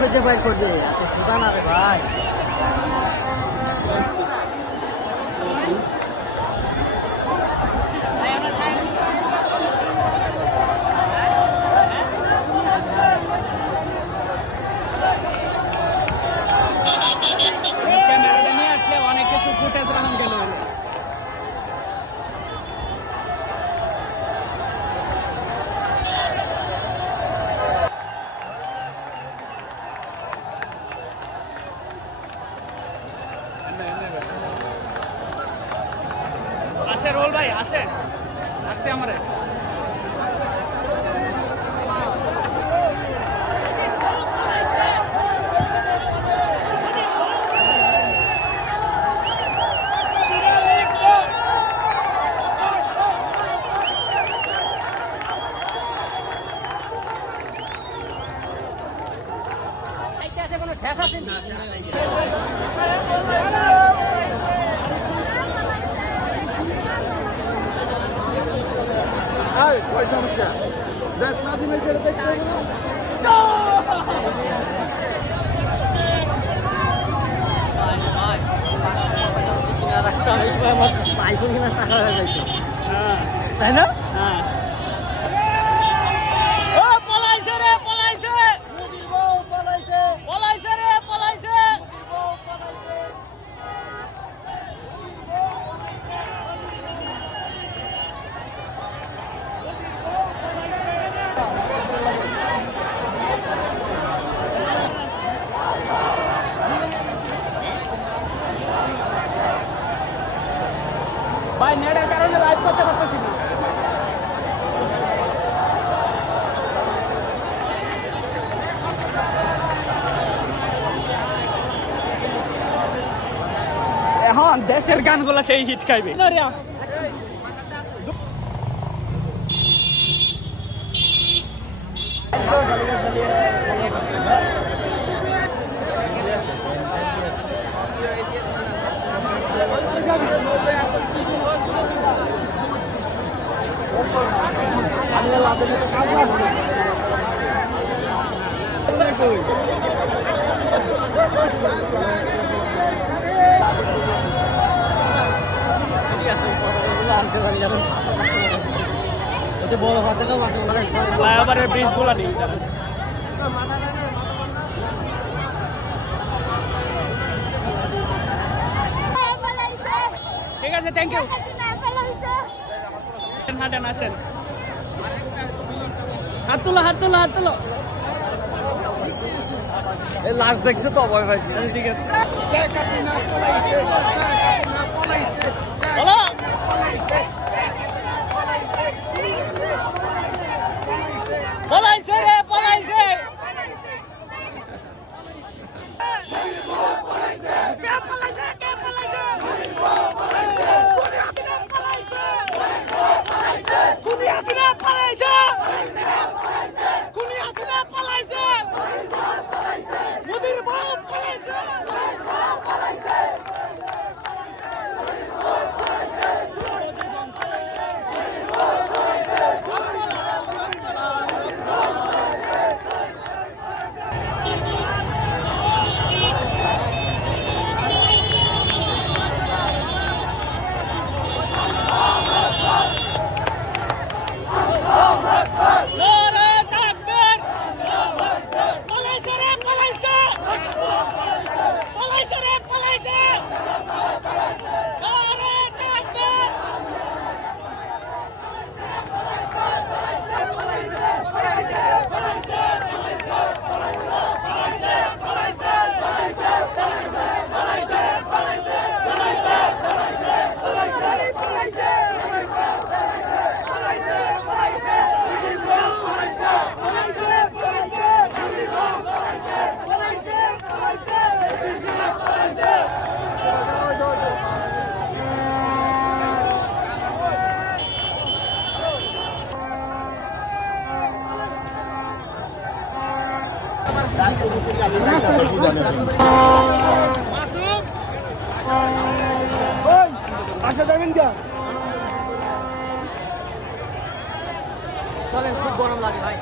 খুঁজে বাইর করবে এত সুদা না রে ভাই। ক্যামেরাটা নিয়ে আসলে অনেক কিছু ফুটেজ রাখা গেল। আসে রোল ভাই আসে আসছে আমারে কোনো ঠেক আছে কয় সমস্যা দেশ স্বাধীনের জন্য দেখতে আইফোন কিনা টাকা হয়ে গেছে তাই না? হ্যাঁ ভাই নেটের কারণে লাইভ করতে পারতেছি না। এখন দেশের গানগুলো সেই হিট খাইবে। ফ্লাইওভারের ব্রিজ গুলা নেই ঠিক আছে থ্যাংক ইউ হাঁটেন আসেন হাত তুলো হাত তুলো হাত তুলো লাশ দেখছে তো ভয় পাইছি। ঠিক আছে পলাইছে রে পলাইছে মোদির বাপ পলাইছে আসা যাবেন কে? চলেন, খুব গরম লাগে ভাই।